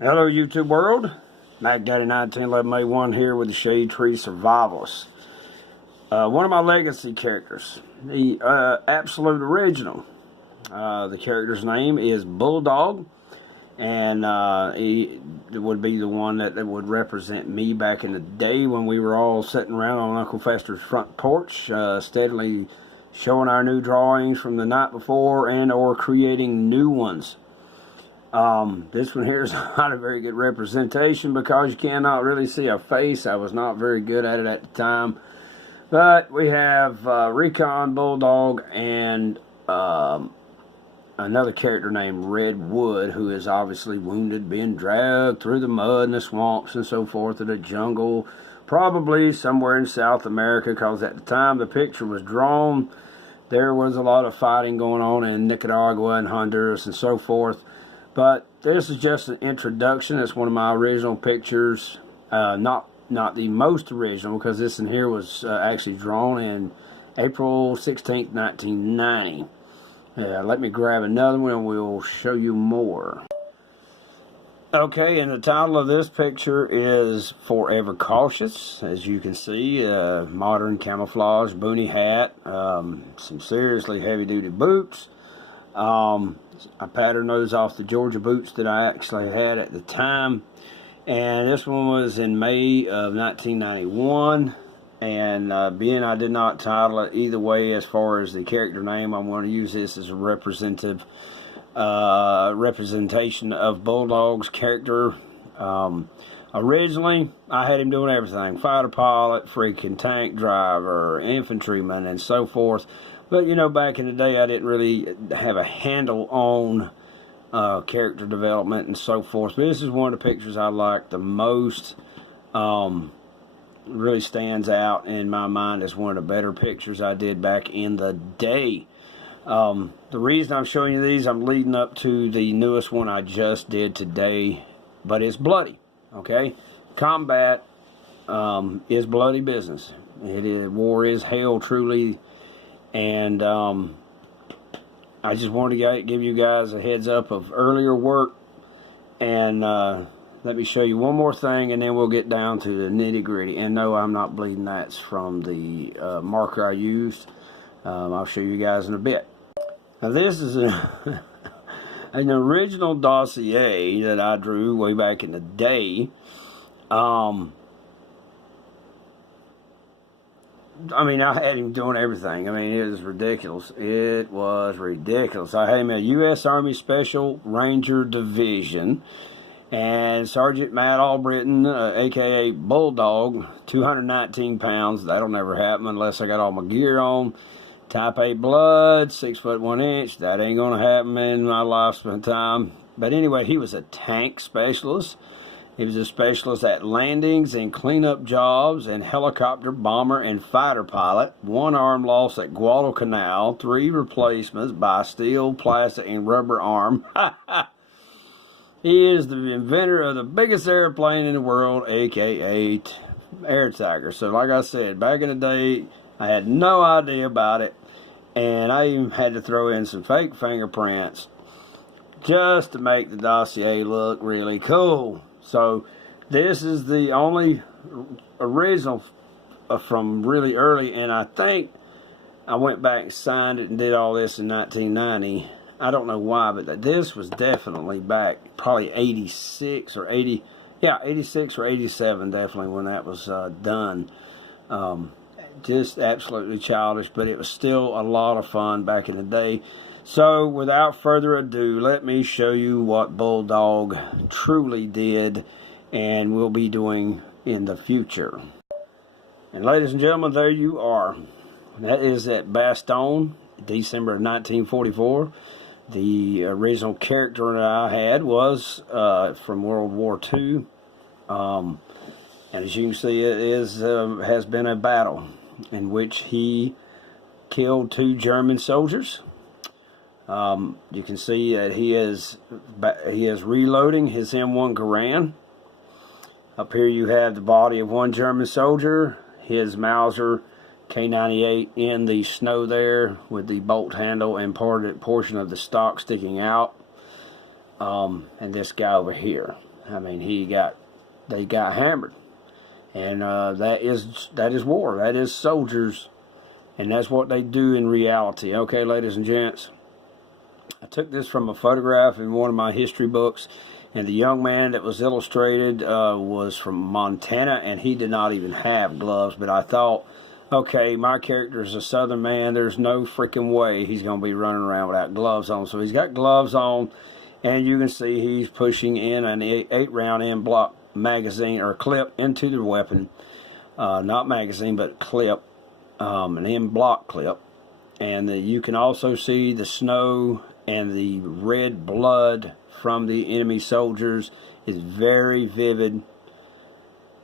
Hello YouTube world, Mac Daddy 1911A1 here with the Shade Tree Survivalists. One of my legacy characters, the absolute original. The character's name is Bulldog, and he would be the one that would represent me back in the day when we were all sitting around on Uncle Fester's front porch, steadily showing our new drawings from the night before and or creating new ones. This one here is not a very good representation because you cannot really see a face. I was not very good at it at the time. But we have Recon, Bulldog, and another character named Redwood, who is obviously wounded, being dragged through the mud and the swamps and so forth in the jungle, probably somewhere in South America, because at the time the picture was drawn, there was a lot of fighting going on in Nicaragua and Honduras and so forth. But this is just an introduction. It's one of my original pictures. Not the most original, because this in here was actually drawn in April 16th, 1990. Let me grab another one and we'll show you more. Okay, and the title of this picture is Forever Cautious. As you can see, modern camouflage boonie hat, some seriously heavy-duty boots. I patterned those off the Georgia boots that I actually had at the time, and this one was in May of 1991. And being I did not title it either way as far as the character name, I'm going to use this as a representation of Bulldog's character. Originally, I had him doing everything: fighter pilot, freaking tank driver, infantryman, and so forth. But, you know, back in the day, I didn't really have a handle on character development and so forth. But this is one of the pictures I like the most. Really stands out in my mind as one of the better pictures I did back in the day. The reason I'm showing you these, I'm leading up to the newest one I just did today. But it's bloody, okay? Combat is bloody business. War is hell, truly. And I just wanted to give you guys a heads up of earlier work. And let me show you one more thing, and then we'll get down to the nitty-gritty. And no, I'm not bleeding. That's from the marker I used. I'll show you guys in a bit. Now, this is an original dossier that I drew way back in the day. I mean, I had him doing everything. I mean, it was ridiculous. It was ridiculous. I had him in a U.S. Army Special Ranger Division. And Sergeant Matt Albritton, a.k.a. Bulldog, 219 pounds. That'll never happen unless I got all my gear on. Type A blood, 6 foot 1 inch. That ain't going to happen in my lifetime. But anyway, he was a tank specialist. He was a specialist at landings and cleanup jobs, and helicopter, bomber, and fighter pilot. 1 arm lost at Guadalcanal. 3 replacements by steel, plastic, and rubber arm. He is the inventor of the biggest airplane in the world, a.k.a. Air Tiger. So like I said, back in the day, I had no idea about it. And I even had to throw in some fake fingerprints just to make the dossier look really cool. So this is the only original from really early, and I think I went back and signed it and did all this in 1990. I don't know why, but this was definitely back probably 86 or 80, yeah, 86 or 87 definitely when that was done. Just absolutely childish, but it was still a lot of fun back in the day. So, without further ado, let me show you what Bulldog truly did and will be doing in the future. And ladies and gentlemen, there you are. That is at Bastogne, December of 1944. The original character that I had was from World War II. And as you can see, it has been a battle in which he killed 2 German soldiers. You can see that he is reloading his M1 Garand. Up here you have the body of 1 German soldier, his Mauser K98 in the snow there with the bolt handle and portion of the stock sticking out. And this guy over here. I mean, they got hammered. And that is war. That is soldiers. And that's what they do in reality. Okay, ladies and gents. I took this from a photograph in one of my history books. And the young man that was illustrated was from Montana. And he did not even have gloves. But I thought, okay, my character is a southern man. There's no freaking way he's going to be running around without gloves on. So he's got gloves on. And you can see he's pushing in an 8-round M-block magazine or clip into the weapon. Not magazine, but clip. An M-block clip. And you can also see the snow and the red blood from the enemy soldiers is very vivid.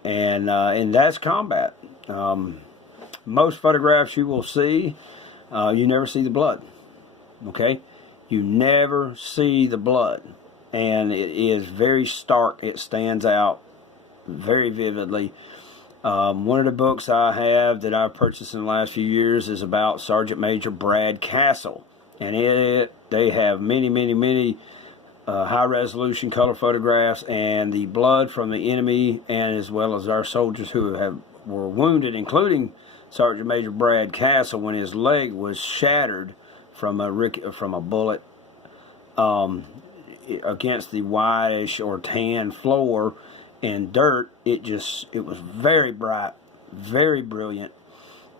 And that's combat. Most photographs you will see, you never see the blood. Okay? You never see the blood. And it is very stark. It stands out very vividly. One of the books I have that I've purchased in the last few years is about Sergeant Major Brad Castle. And they have many high-resolution color photographs, and the blood from the enemy, and as well as our soldiers who were wounded, including Sergeant Major Brad Castle, when his leg was shattered from a bullet against the whitish or tan floor and dirt. It was very bright, very brilliant.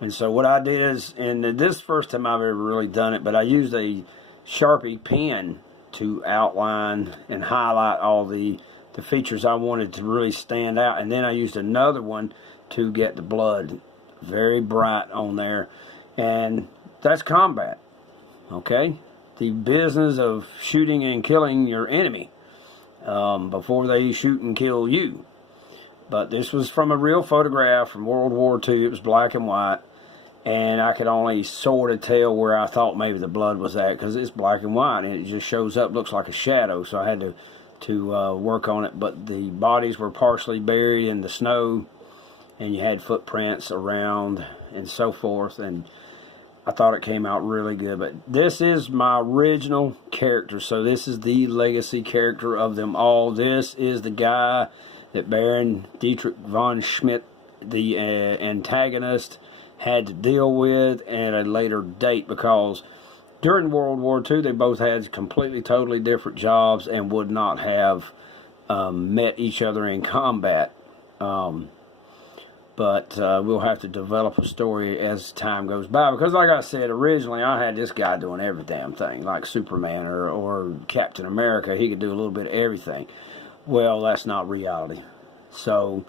And so what I did is, and this is the first time I've ever really done it, but I used a Sharpie pen to outline and highlight all the features I wanted to really stand out. And then I used another one to get the blood very bright on there. And that's combat. Okay? The business of shooting and killing your enemy before they shoot and kill you. But this was from a real photograph from World War II. It was black and white. And I could only sort of tell where I thought maybe the blood was at, because it's black and white and it just shows up, looks like a shadow. So I had to work on it. But the bodies were partially buried in the snow, and you had footprints around and so forth. And I thought it came out really good. But this is my original character. So this is the legacy character of them all. This is the guy that Baron Dietrich von Schmidt, the antagonist, had to deal with at a later date, because during World War II they both had completely, totally different jobs and would not have met each other in combat. But we'll have to develop a story as time goes by, because like I said, originally I had this guy doing every damn thing, like Superman or Captain America. He could do a little bit of everything. Well, that's not reality. So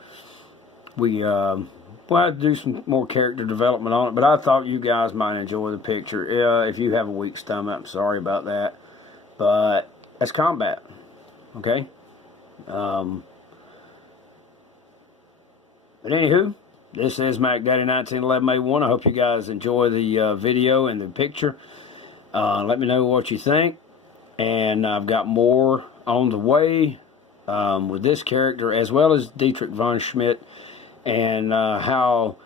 we'll have to do some more character development on it, but I thought you guys might enjoy the picture. If you have a weak stomach, I'm sorry about that. But that's combat. Okay? But anywho, this is Mac Daddy 1911A1. I hope you guys enjoy the video and the picture. Let me know what you think. And I've got more on the way with this character, as well as Dietrich von Schmidt, and how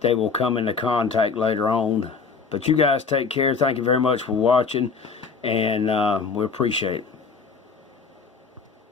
they will come into contact later on. But you guys take care. Thank you very much for watching, and we appreciate it.